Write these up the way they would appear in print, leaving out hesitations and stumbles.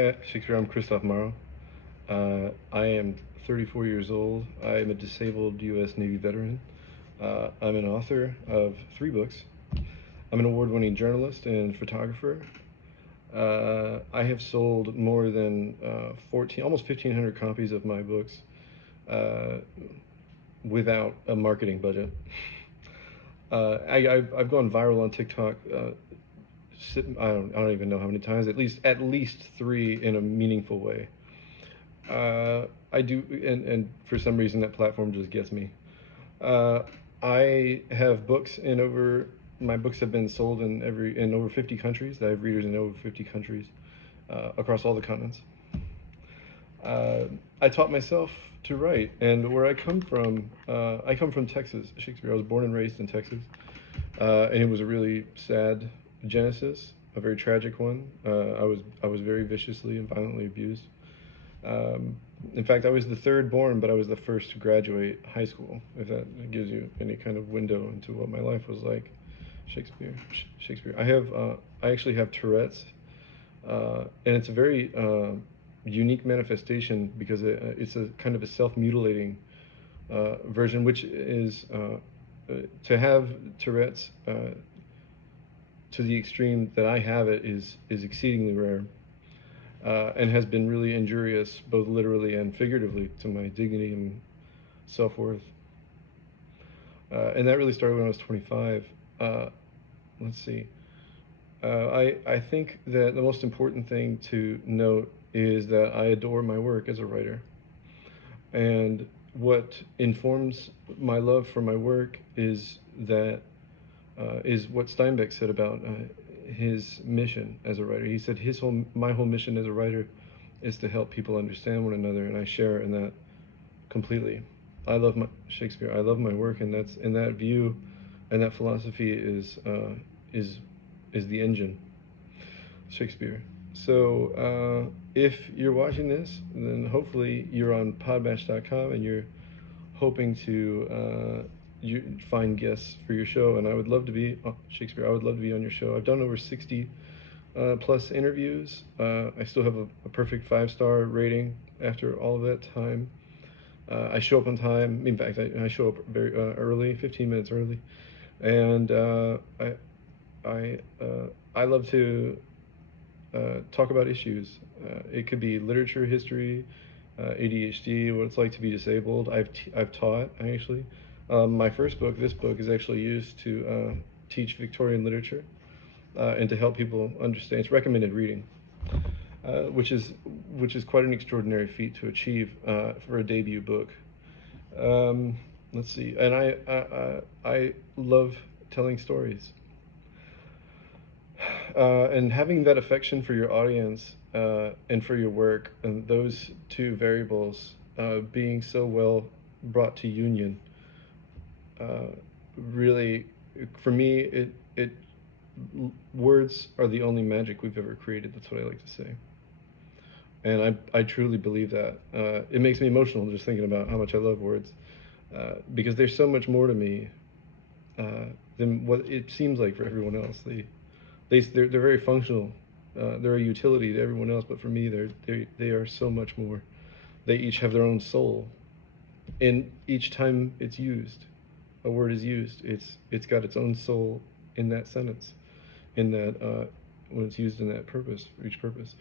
Shakespeare, I'm Kristof Morrow. I am 34 years old. I am a disabled U.S. Navy veteran. I'm an author of 3 books. I'm an award-winning journalist and photographer. I have sold more than 1,500 copies of my books without a marketing budget. I've gone viral on TikTok. I don't even know how many times. At least 3 in a meaningful way. I do, and for some reason that platform just gets me. I have books my books have been sold in over 50 countries. I have readers in over 50 countries across all the continents. I taught myself to write, and where I come from Texas, Shakespeare. I was born and raised in Texas, and it was a really sad genesis, a very tragic one. I was very viciously and violently abused. In fact, I was the 3rd born, but I was the first to graduate high school, if that gives you any kind of window into what my life was like. Shakespeare. I actually have Tourette's, and it's a very unique manifestation because it's a kind of a self-mutilating version, which is to have Tourette's to the extreme that I have it is exceedingly rare. And has been really injurious, both literally and figuratively, to my dignity and self-worth. And that really started when I was 25. Let's see. I think that the most important thing to note is that I adore my work as a writer. And what informs my love for my work is what Steinbeck said about his mission as a writer. He said my whole mission as a writer is to help people understand one another, and I share in that completely. I love Shakespeare. I love my work, and that view and that philosophy is the engine. Shakespeare. So if you're watching this, then hopefully you're on podmatch.com and you're hoping to you find guests for your show, and I would love to be Shakespeare. I would love to be on your show. I've done over 60 plus interviews. I still have a perfect 5-star rating after all of that time. I show up on time. In fact, I show up very early, 15 minutes early, and I love to talk about issues. It could be literature, history, ADHD, what it's like to be disabled. I've taught actually. My first book, this book, is actually used to teach Victorian literature and to help people understand. It's recommended reading, which is quite an extraordinary feat to achieve for a debut book. Let's see, and I love telling stories, and having that affection for your audience and for your work, and those 2 variables being so well brought to union. Really, for me, words are the only magic we've ever created. That's what I like to say, and I truly believe that. It makes me emotional just thinking about how much I love words, because there's so much more to me than what it seems like for everyone else. They're very functional. They're a utility to everyone else, but for me, they are so much more. They each have their own soul, and each time a word is used, it's got its own soul in that sentence, in that when it's used in that purpose, for each purpose.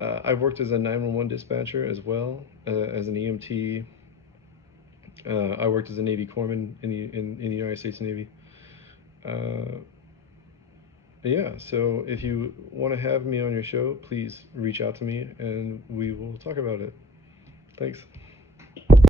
I've worked as a 911 dispatcher as well, as an EMT. I worked as a Navy corpsman in the United States Navy. Yeah, so if you want to have me on your show, please reach out to me and we will talk about it. Thanks.